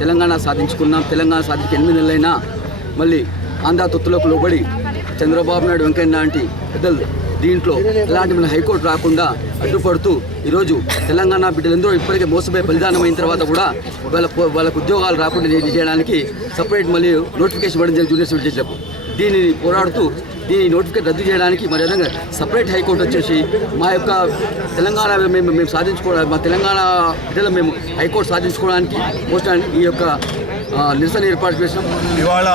తెలంగాణ సాధించుకున్నాం. తెలంగాణ సాధించి 8 నెలలైనా మళ్ళీ ఆంధ్ర తొత్తులకు లోబడి చంద్రబాబు నాయుడు వెంకయ్య లాంటి పెద్దలు దీంట్లో ఎలాంటి మన హైకోర్టు రాకుండా అడ్డుపడుతూ ఈరోజు తెలంగాణ బిడ్డలందరూ ఇప్పటికే మోసపోయి బలిదానం అయిన తర్వాత కూడా వాళ్ళకు ఉద్యోగాలు రాకుండా చేయడానికి సపరేట్ మళ్ళీ నోటిఫికేషన్ ఇవ్వడం జరిగింది జూనియర్ సివిల్ జడ్జిలకు. దీనిని పోరాడుతూ దీని నోటిఫికేషన్ రద్దు చేయడానికి మరి విధంగా సపరేట్ హైకోర్టు వచ్చేసి మా యొక్క తెలంగాణ మేము సాధించుకోవడానికి మా తెలంగాణ బిడ్డలు మేము హైకోర్టు సాధించుకోవడానికి ఈ యొక్క నిరసన ఏర్పాటు చేసినాం. ఇవాళ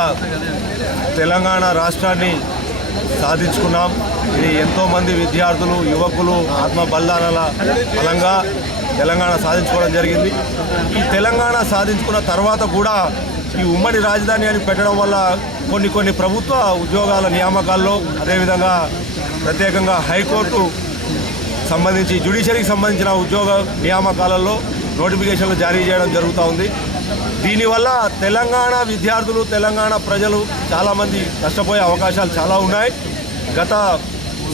తెలంగాణ రాష్ట్రాన్ని సాధించుకున్నాం. ఇది ఎంతోమంది విద్యార్థులు యువకులు ఆత్మ బలిదానాల బలంగా తెలంగాణ సాధించుకోవడం జరిగింది. ఈ తెలంగాణ సాధించుకున్న తర్వాత కూడా ఈ ఉమ్మడి రాజధాని అని పెట్టడం వల్ల కొన్ని ప్రభుత్వ ఉద్యోగాల నియామకాల్లో అదేవిధంగా ప్రత్యేకంగా హైకోర్టు సంబంధించి జ్యుడిషియరీకి సంబంధించిన ఉద్యోగ నియామకాలలో నోటిఫికేషన్లు జారీ చేయడం జరుగుతూ ఉంది. దీనివల్ల తెలంగాణ విద్యార్థులు తెలంగాణ ప్రజలు చాలామంది నష్టపోయే అవకాశాలు చాలా ఉన్నాయి. గత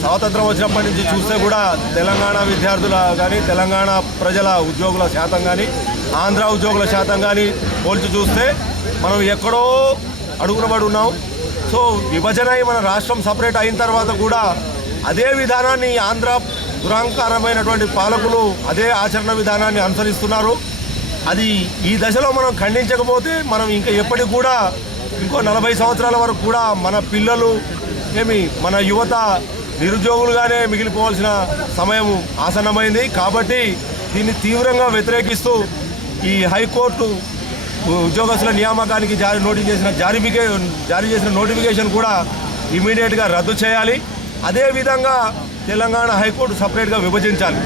స్వాతంత్రం వచ్చినప్పటి నుంచి చూస్తే కూడా తెలంగాణ విద్యార్థుల కానీ తెలంగాణ ప్రజల ఉద్యోగుల శాతం కానీ ఆంధ్ర ఉద్యోగుల శాతం కానీ పోల్చి చూస్తే మనం ఎక్కడో అడుగునబడి ఉన్నాం. సో విభజన అయి మన రాష్ట్రం సపరేట్ అయిన తర్వాత కూడా అదే విధానాన్ని ఆంధ్ర దురాంకారమైనటువంటి పాలకులు అదే ఆచరణ విధానాన్ని అనుసరిస్తున్నారు. అది ఈ దశలో మనం ఖండించకపోతే మనం ఇంకా ఎప్పటికి కూడా ఇంకో 40 సంవత్సరాల వరకు కూడా మన పిల్లలు మన యువత నిరుద్యోగులుగానే మిగిలిపోవాల్సిన సమయం ఆసన్నమైంది. కాబట్టి దీన్ని తీవ్రంగా వ్యతిరేకిస్తూ ఈ హైకోర్టు ఉద్యోగస్తుల నియామకానికి జారీ చేసిన నోటిఫికేషన్ కూడా ఇమీడియట్గా రద్దు చేయాలి. అదేవిధంగా తెలంగాణ హైకోర్టు సపరేట్గా విభజించాలి.